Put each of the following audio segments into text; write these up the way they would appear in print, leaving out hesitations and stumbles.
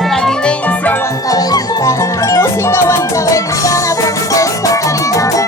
nuestra vivencia huancabelicana. Música huancabelicana con sexto cariño.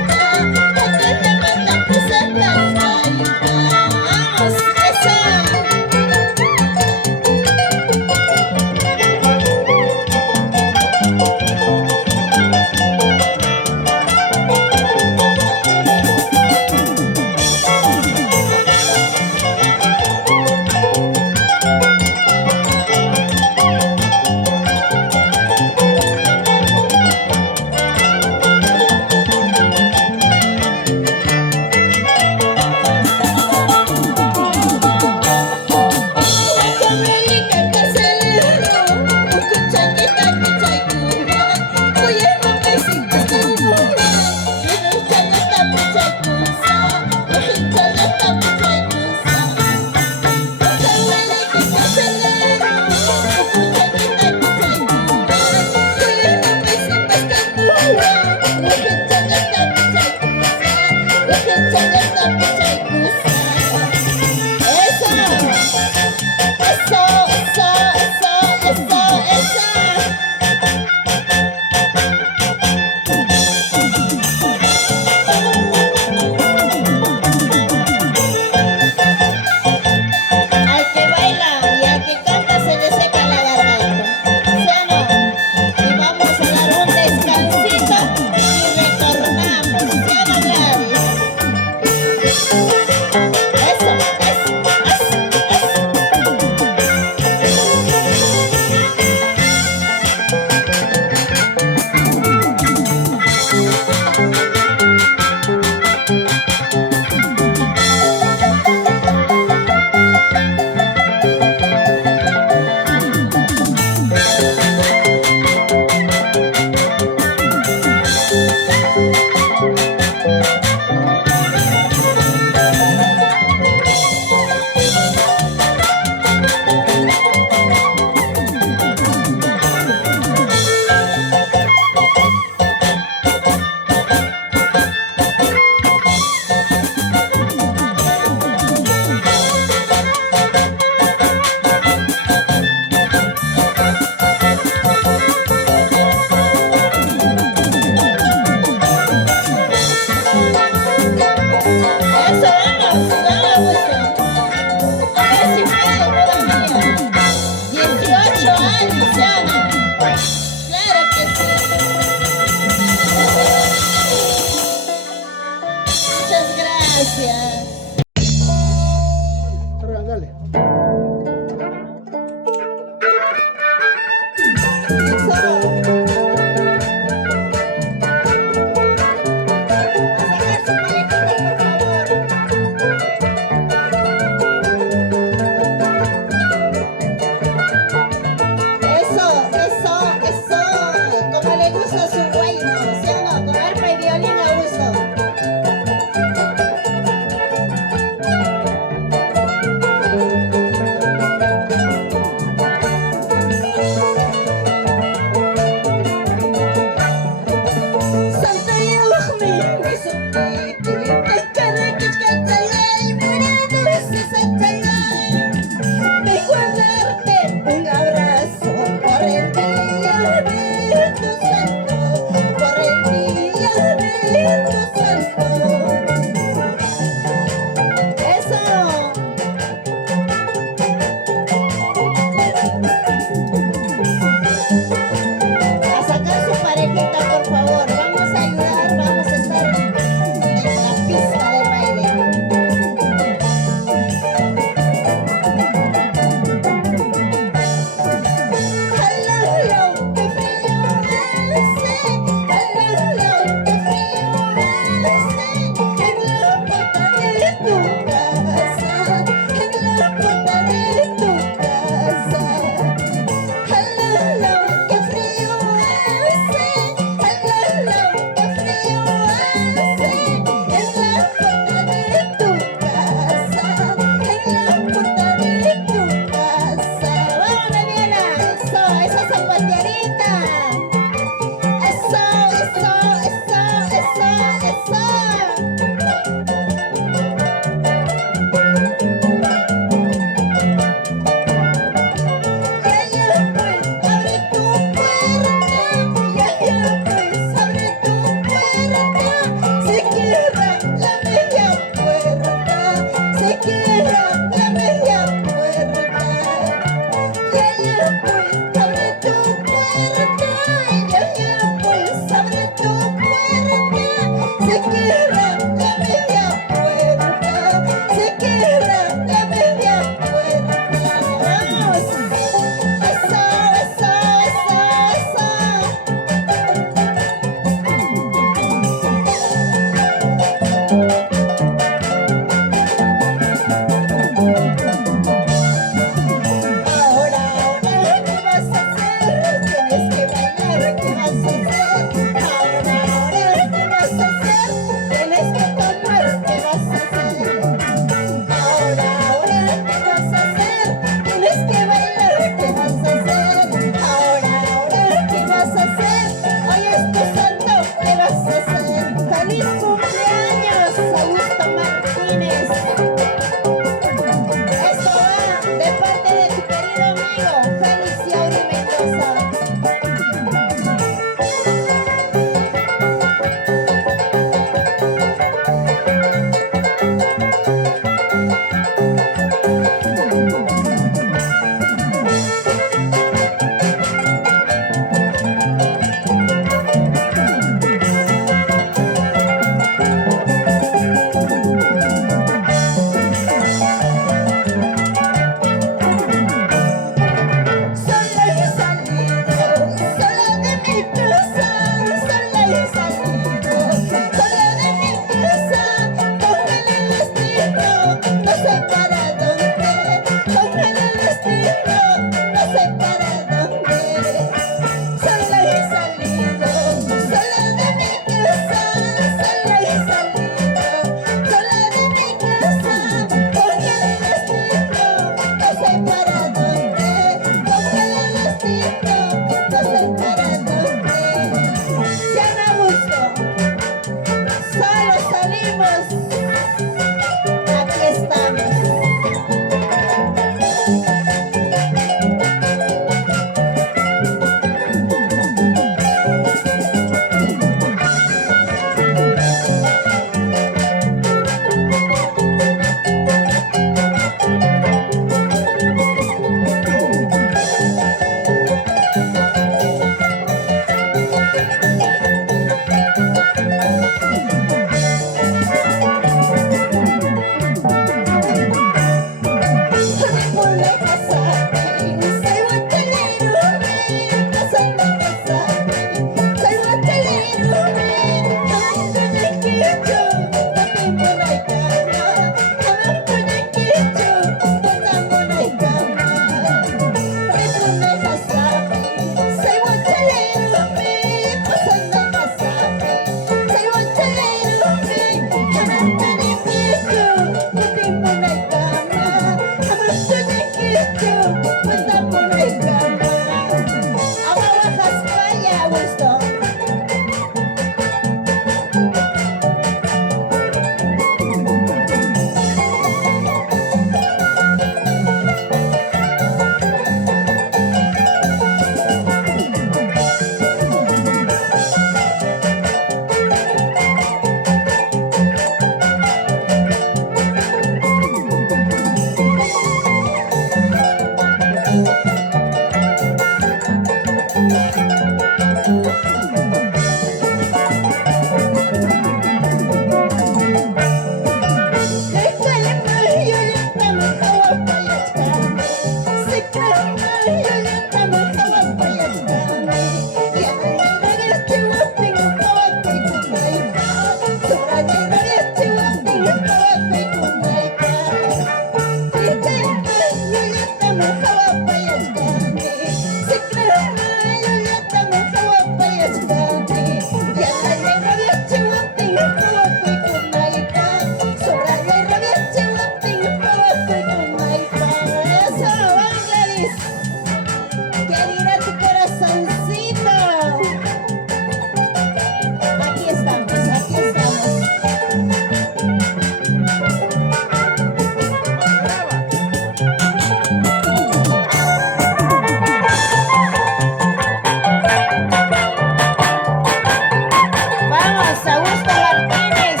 Vamos, Augusto Martínez,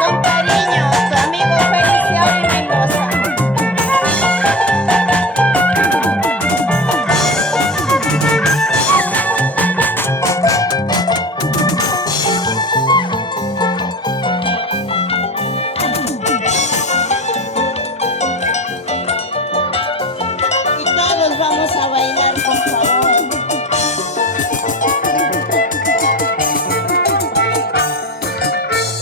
con cariño, tu amigo Feliciano y Mendoza. Y todos vamos a bailar, por favor.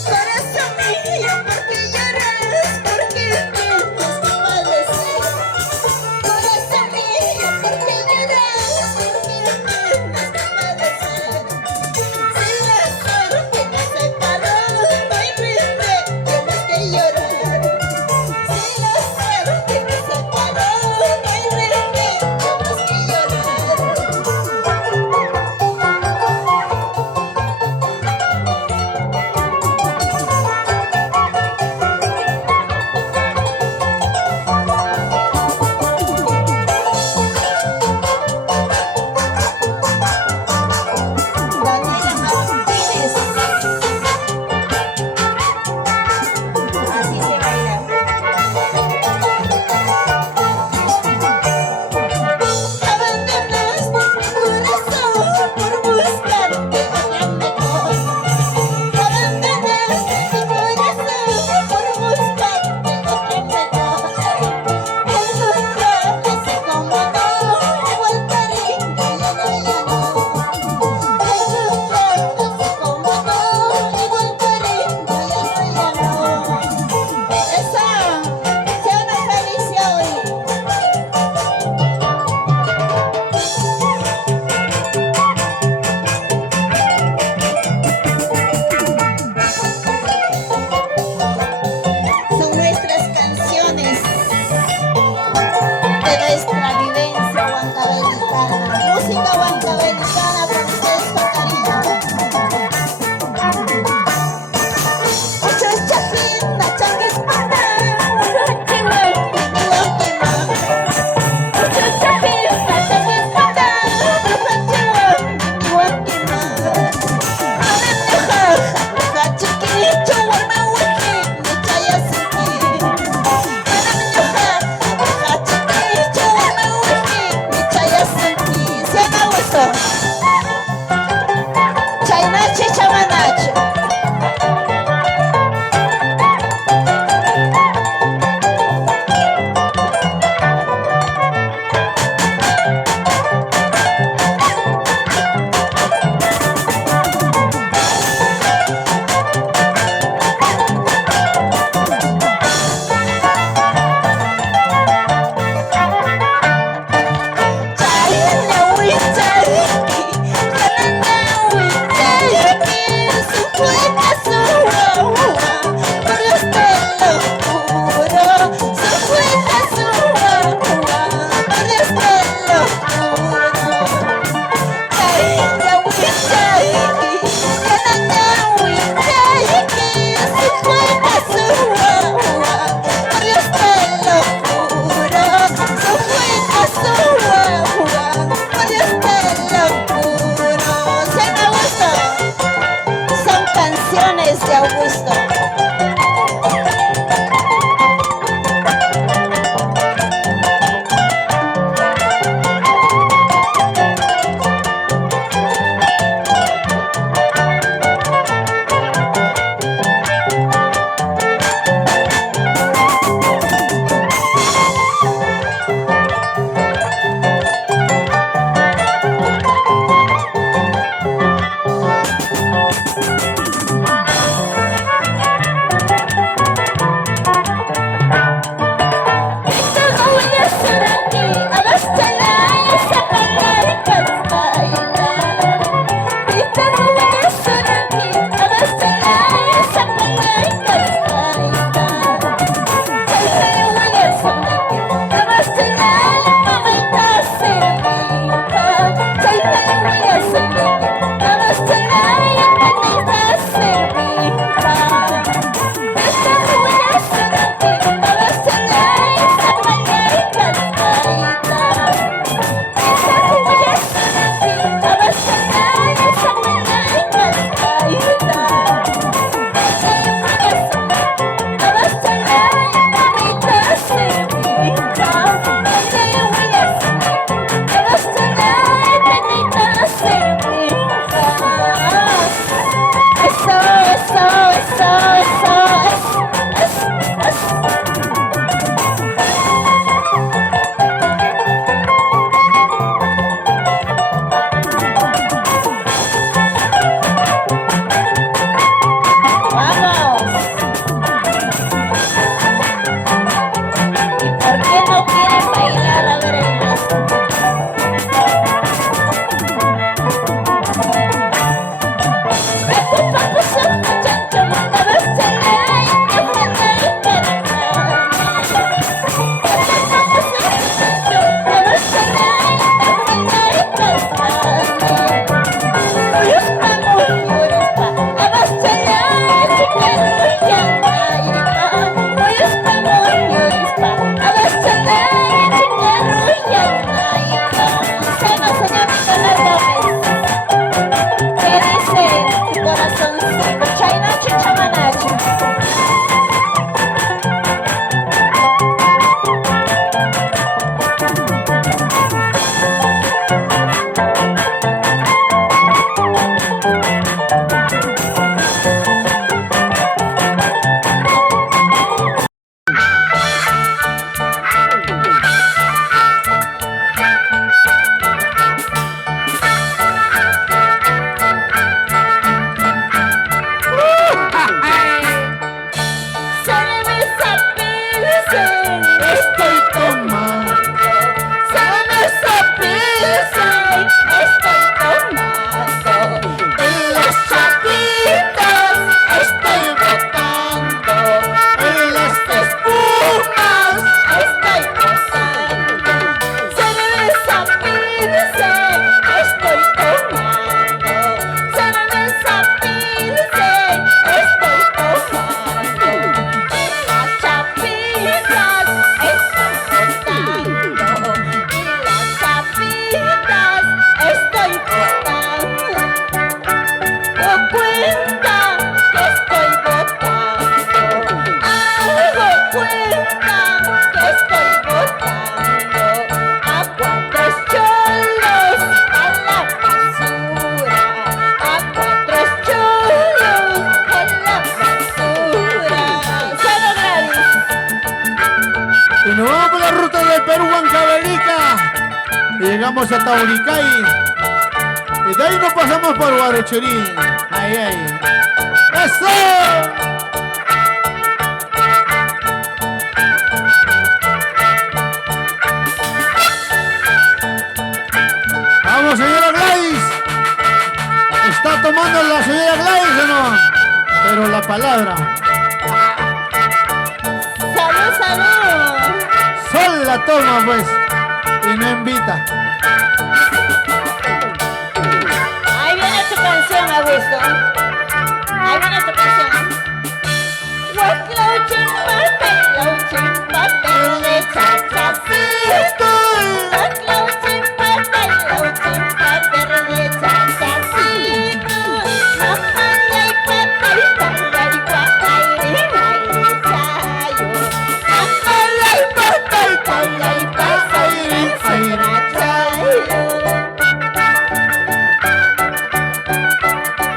Corazón mío, ¿por qué lloras? ¿Por qué tienes que padecer? Corazón mío, ¿por qué lloras? ¿Por qué tienes que padecer? Si la suerte nos separó, no hay remedio más que llorar. Si la suerte nos separó, no hay remedio más que llorar. Daniela Martínez, así se baila. Abandonaste mi corazón por buscarte otra mejor. Abandonaste mi corazón por buscarte otra mejor. El dolor se acomodó, igual cariño ya no, ya no. El dolor se acomodó, igual cariño ya no, ya no. Esa, sea una felicidad hoy. Son nuestras canciones de nuestra vivencia huancabelicana. Música huancabelicana con sexto cariño. Muchos chapina, changuispana, chihuahua, chihuahua. Muchos chapina, changuispana, chihuahua, chihuahua. Chaynachi chamanachi. Chayna witayaki, kanana witayaki. corazoncito, chaynachu chamanachu. Nos vamos por la ruta del Perú, Huancavelica. Y llegamos a Tauricay. Y de ahí nos pasamos por Guarochirí. Ahí, ahí. ¡Eso! Vamos, señora Gladys. ¿Está tomando la señora Gladys o no? Pero la palabra. Salud, salud. Sol la toma, pues. Y no invita. Ahí viene tu canción, Augusto. Ahí viene tu canción.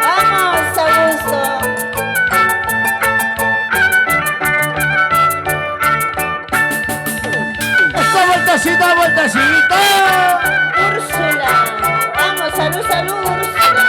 Vamos, Augusto. ¡Esta vueltecita, vueltecita! Úrsula. Vamos, salud, salud, Úrsula.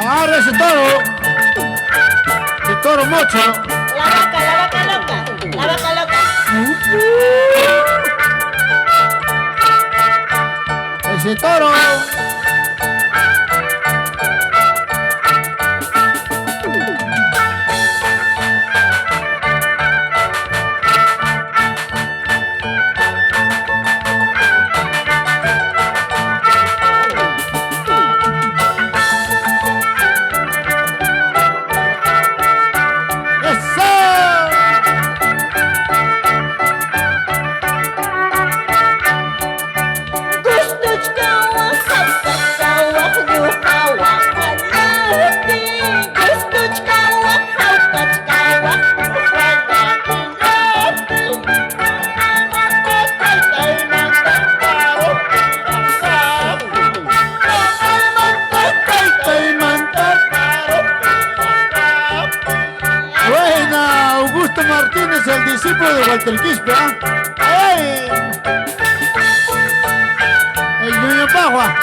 Agarra ese toro. El toro mocho. La vaca loca. La vaca loca. Ese toro. Martínez, el discípulo de Walter Quispe, ¿ah? ¡Ay! El niño Pagua.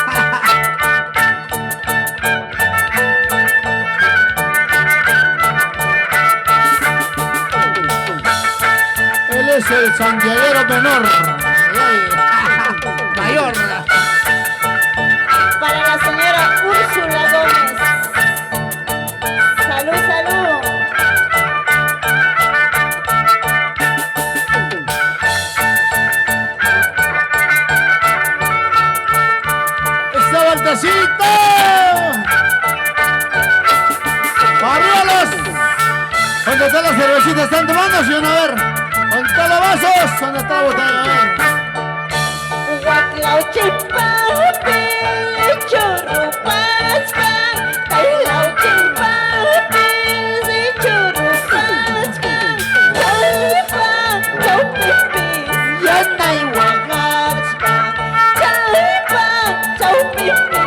Él es el santiaguero menor. ¡Ay! Mayor. Para la señora Úrsula Gómez. Salud, salud. ¡Esa vueltecita! ¡Arriolos! ¿Dónde están las cervecitas? ¿Están tomando? ¿Sí o no? A ver. ¿Dónde están los vasos? ¿Dónde está la botella? A ver. Guaclauchipapi, churrupasca, tailauchipapi, churrupasca, chaupa, chaupipi, yanaihuacachca, chaupa, chaupipi,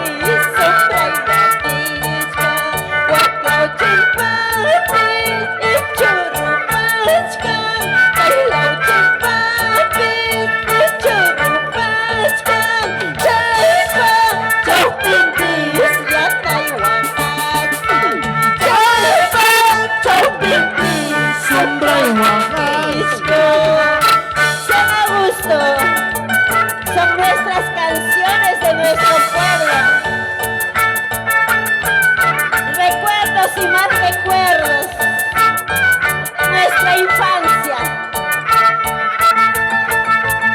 sombra y batisca, guaclauchipapi, churrupasca, tailauchipapi, churrupasca, chaupa, chaupipis, yanaihuacachca, chaupa, chaupipis, Sombra y Jalisco. Son a gusto. Son nuestras canciones de nuestro pueblo. Recuerdos y más recuerdos. Nuestra infancia.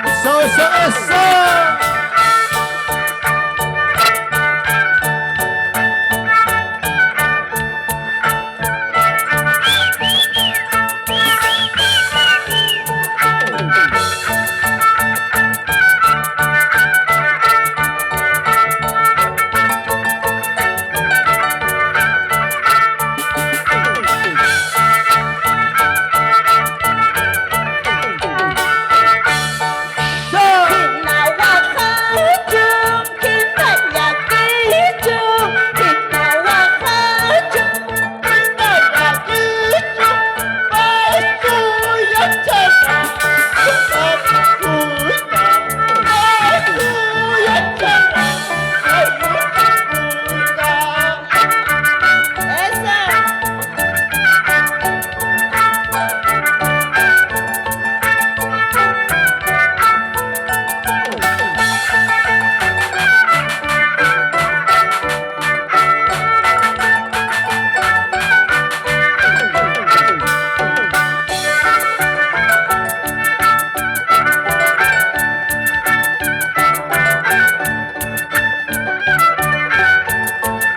¡Eso, eso, eso!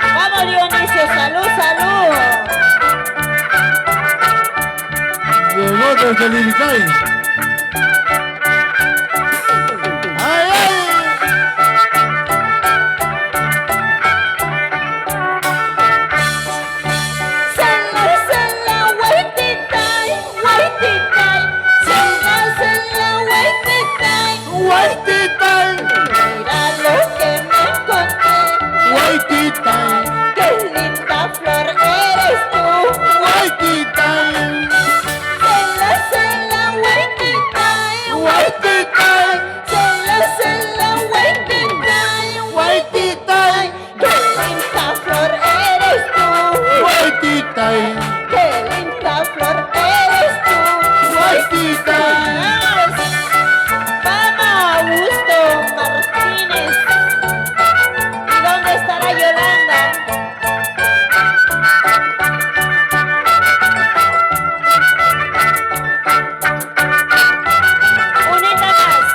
Vamos, Dionisio, salud, salud. Llegó desde el Iricay. ¡Ay, ay! Sala, sala, huaytitay, huaytitay. Sala, sala, huaytitay. ¡Guaititay! Mira lo que me encontré. ¡Guaititay! Qué linda flor eres tú. ¡Guaititay! Sala, sala, huaytitay, ¡Guaititay! sala, sala, huaytitay, ¡Guaititay! qué linda flor eres tú. ¡Guaititay! Qué linda flor eres tú. ¡Guaititay! Vamos, Augusto Martínez. ¿Y dónde estará Yolanda? Unita más.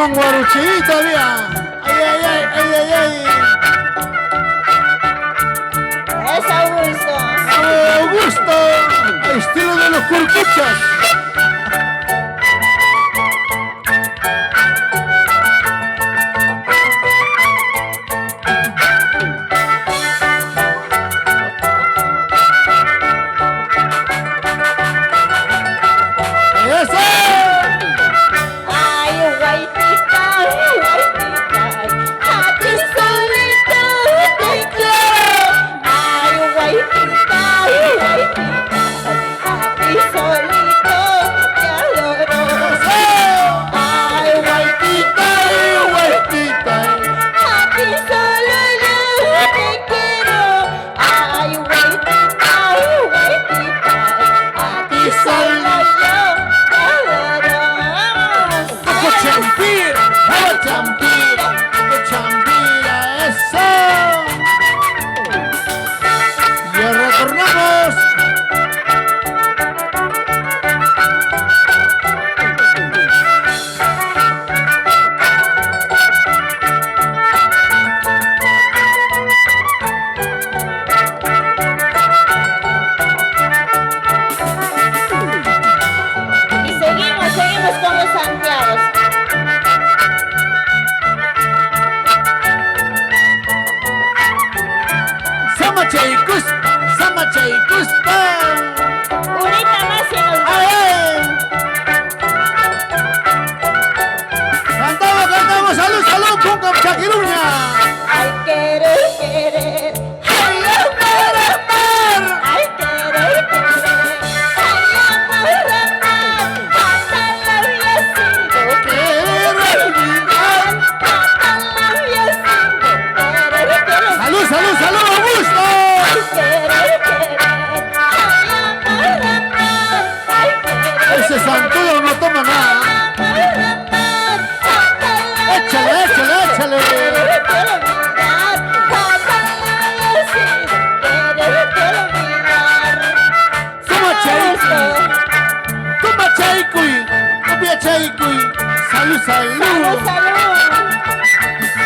con Guaruchirí todavía. Ay, ay, ay, ay, ay, ay. Es Augusto. Augusto, estilo de los curcuchas.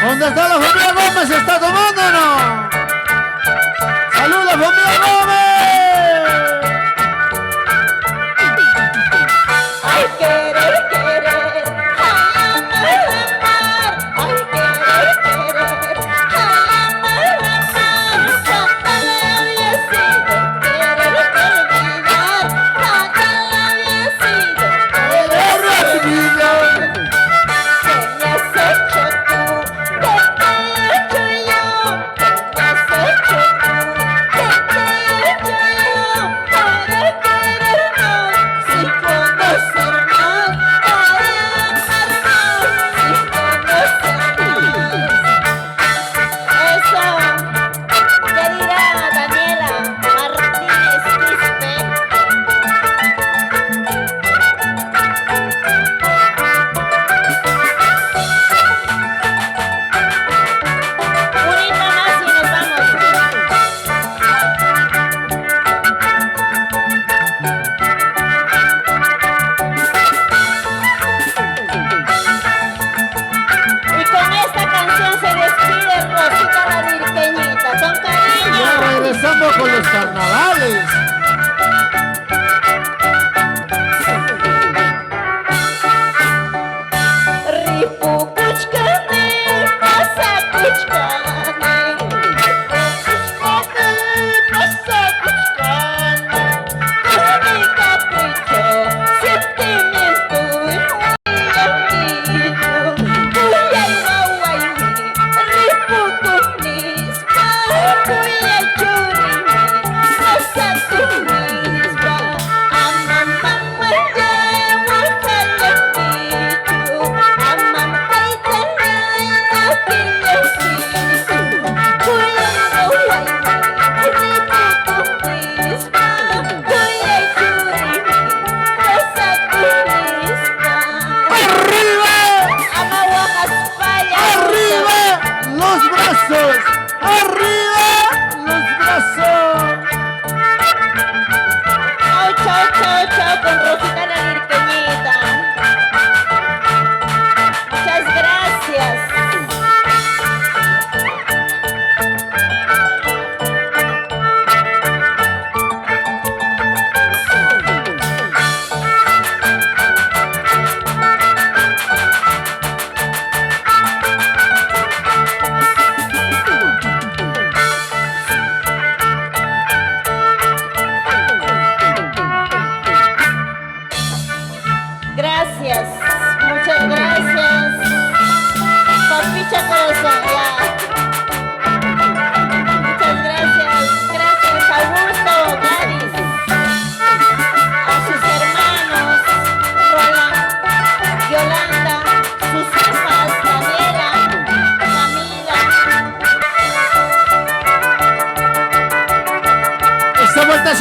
¿Dónde está la familia Gómez? ¿Se está tomando o no? ¡Salud, la familia Gómez! Ay, querer, querer, amar, amar. Ay, querer, querer, amar, amar. Santa la había sido, quererte olvidar. Santa la había sido, quererte olvidar. ¿Qué me has hecho tú? ¿Qué te he hecho yo? ¿Qué me has hecho tú? ¿Qué te he hecho yo? Para querernos sin conocernos, para amarnos sin conocernos. Eso, ¿qué dirá Daniela Martínez Quispe? Unita más y nos vamos. Y con esta canción se despide Rosita la Virgeñita, con Ya cariño. regresamos con los carnavales. Ripucuchcane, pasacuchcane. Ripucuchcane, pasacuchcane. Con mi capricho, sentimiento y muy amigo. Cuyay guaguayni, ripucunispa. Cuyay churini, pasacunispa. Amamamaya, guacayapichu. ¡Arriba los brazos! ¡Arriba los brazos! Chao, chao, chao, chao con Rosita la Virgeñita. Muchas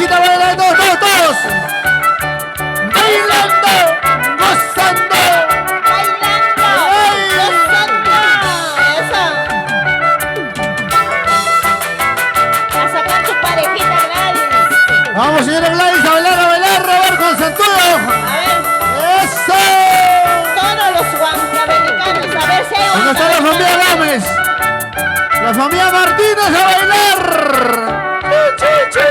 vueltecita bailando, todos. Bailando, gozando. Bailando, gozando. Eso. A sacar tu parejita, Gladys. Vamos, señora Gladys, a bailar con Santudo. A ver, ¡Eso! todos los huancavelicanos, a ver si hay ¿Dónde está la familia Gámez? La familia Martínez a bailar. ¡Chi, chi, chi!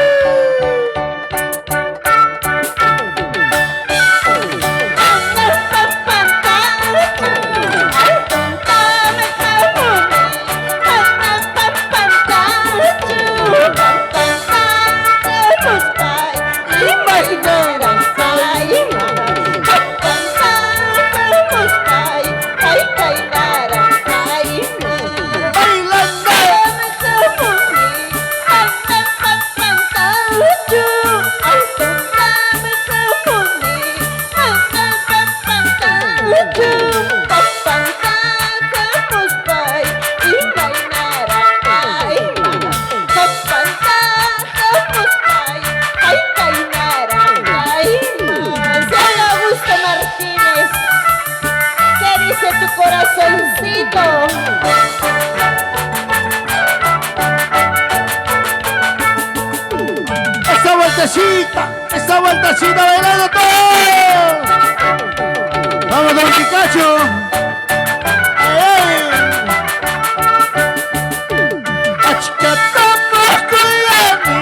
Esa vueltecita bailando todos. Vamos, don Pikachu. ¡Ay, ay! Achicatamos cuidame,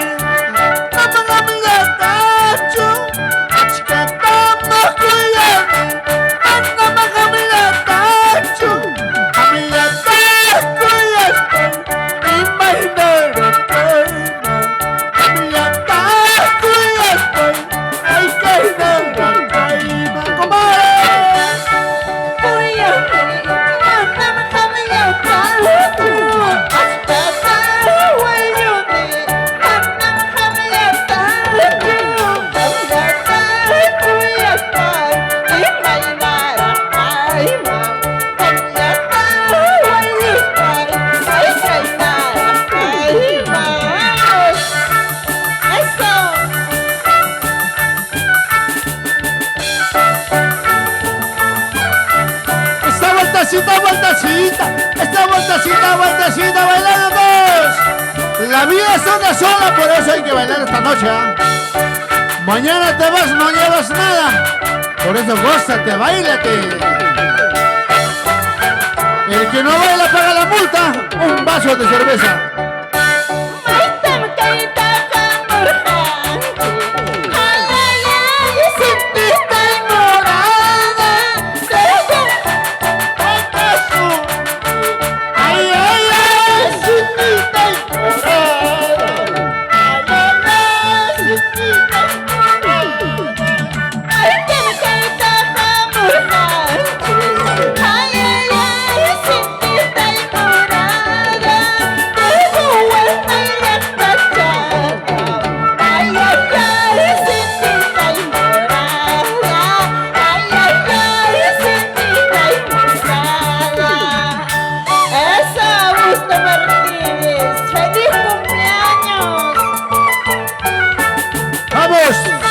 mamá amiga Tacho. Achicatamos cuidame, mamá amiga Tacho. Amiga Tacho ya estoy, imaginar a amiga Tacho ya estoy, ay que no caíma, comadre. Vueltecita, bailando todos. La vida es una sola, por eso hay que bailar esta noche, ¿eh? Mañana te vas, no llevas nada. Por eso gózate, bailate. El que no baila paga la multa. Un vaso de cerveza.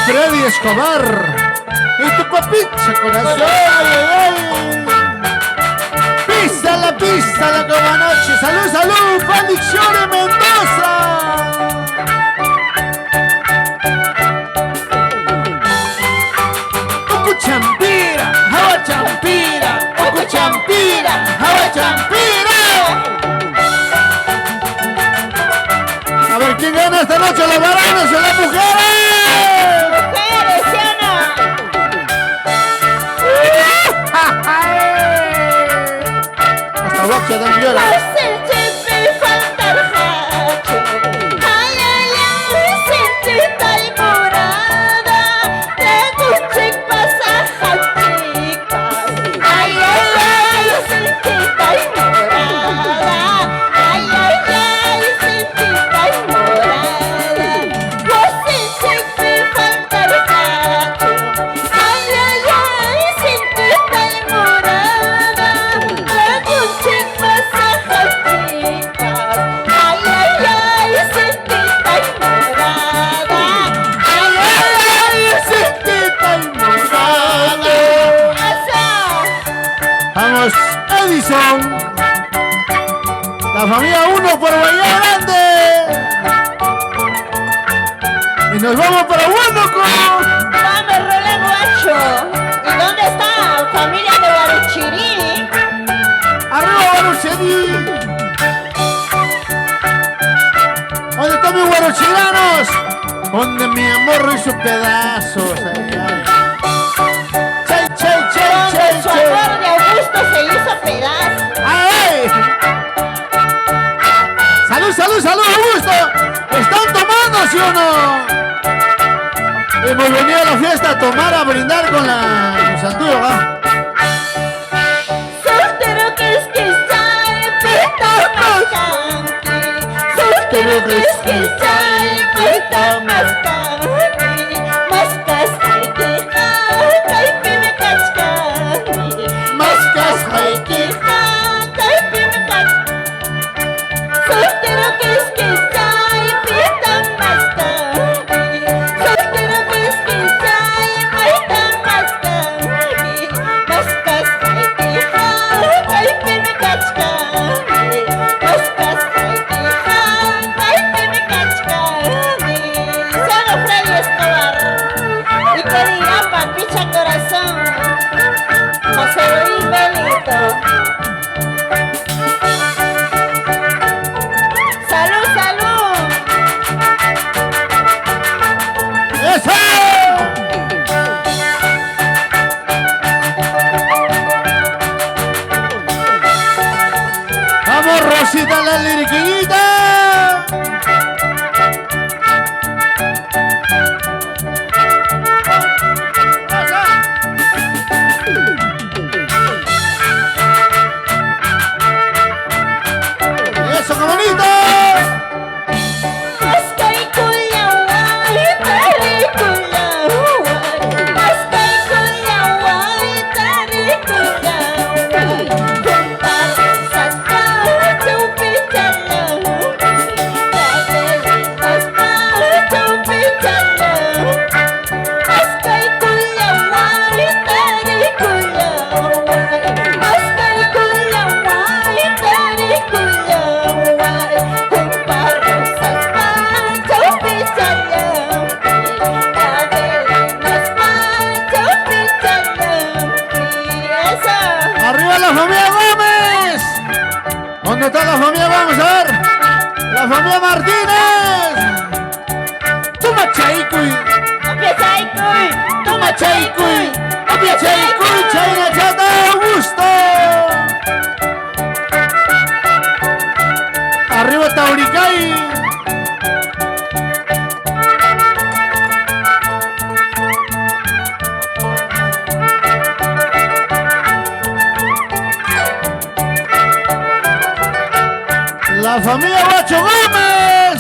Freddy Escobar y tu papita corazón. Ay, ay. Písala como anoche. Salud, salud, Condiciones Mendoza. Ocu champira, java champira, ocu champira, java champira. A ver quién gana esta noche, los varones o las mujeres. Boxe de Llora. Ay, Edison. La familia 1 por Bahía Grande. Y nos vamos para Huánuco. Vamos, Role Guacho. ¿Y dónde está familia de Guaruchirí? Arriba Guaruchirí. ¿Dónde están mis guaruchiranos? Donde mi amor hizo pedazos. Ay, ay. Chay, chay, chay, Donde chay, su chay. amor de Augusto se hizo pedazos. ¡Ay! ¡Salud, salud, salud, Augusto! ¿Están tomando, sí o no? Hemos venido a la fiesta a tomar, a brindar con la Santuyo, ¿va? Soltero que es que sabe, pita más canti. Soltero que es que sabe, pita más canti. Más casca que jata y pime cachcani. Más casca y que jata y pime cachcani. Soltero que es que sabe, pita más canti. Soltero que es que sabe, pita más canti. Más casca que jata y pime cachcani. Más casca que jata y pime cachcani. Solo Freddy Escobar. Y que diga papicha corazón. José Luis Benito. ¡Salud, salud! ¡Eso! ¡Vamos, Rosita, la liriquillita! ¡Eso, qué bonito! ¡Arriba la familia Gómez! ¿Dónde está la familia? Vamos a ver. La familia Martínez. Toma chaicuy. Toma chaicuy. Toma chaicuy. Chaina chata Augusto. Arriba Tauricay. La familia Guacho Gómez.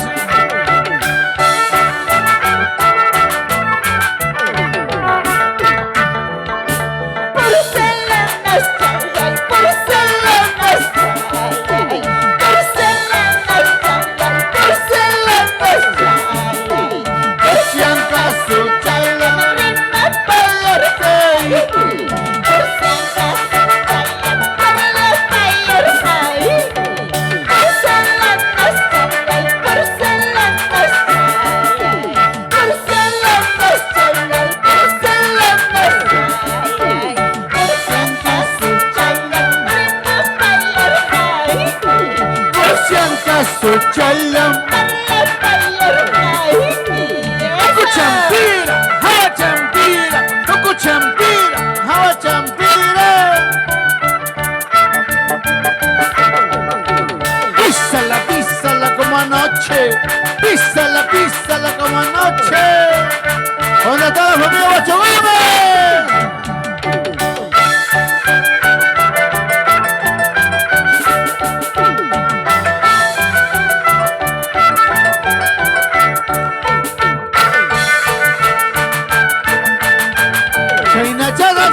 Chalam, Toco champira, hawa champira, toco champira, hawa champira. Písala como anoche, písala como anoche. ¿Dónde está la familia Guacho Gómez?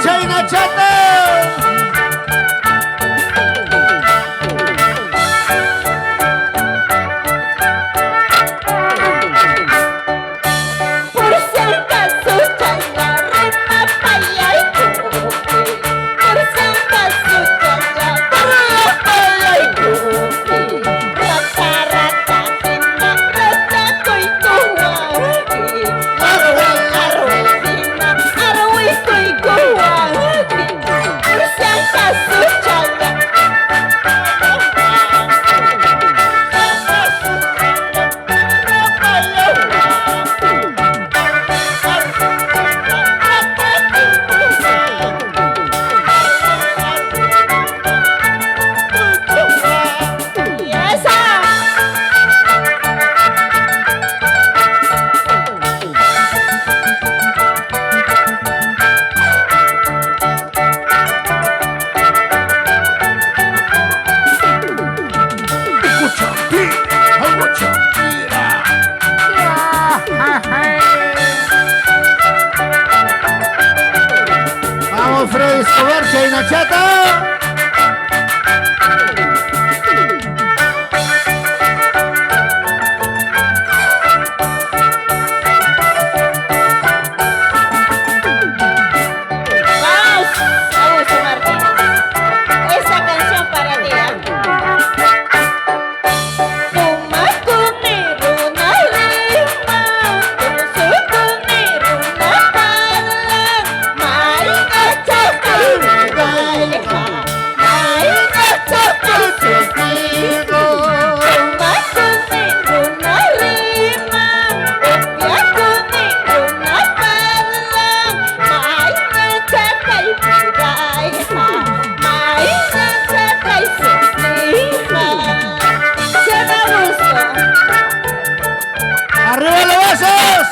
Chaina chata. Por si acaso chaina rema pa' allá y tú. Por si acaso chaina marcha y nachata. Vamos, Augusto Martínez. Esa canción para ti. ¡Arriba los vasos!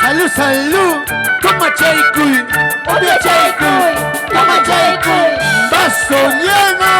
¡Salud, salud! ¡Toma chaycuy! ¡Obvio chaycuy! ¡Toma chaycuy! ¡Vaso lleno!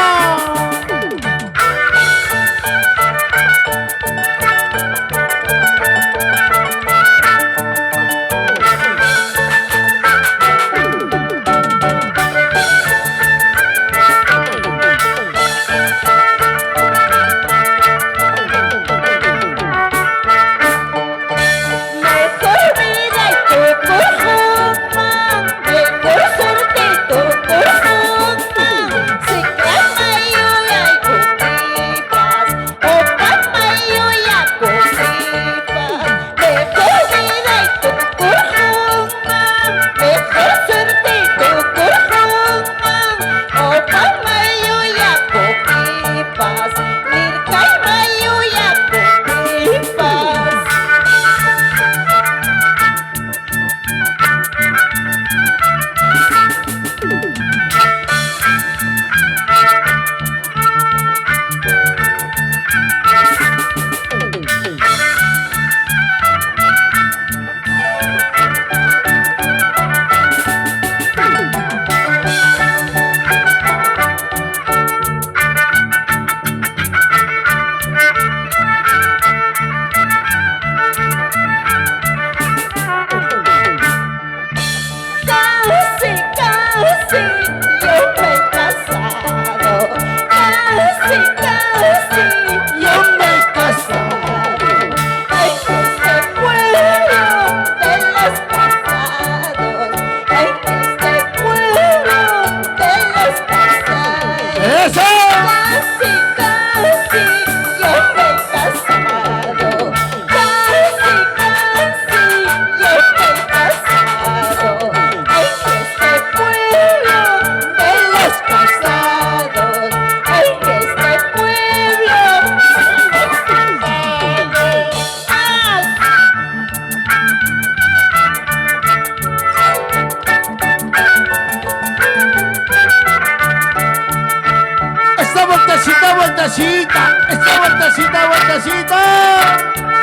Vueltecita, vueltecita, esta vueltecita, vueltecita.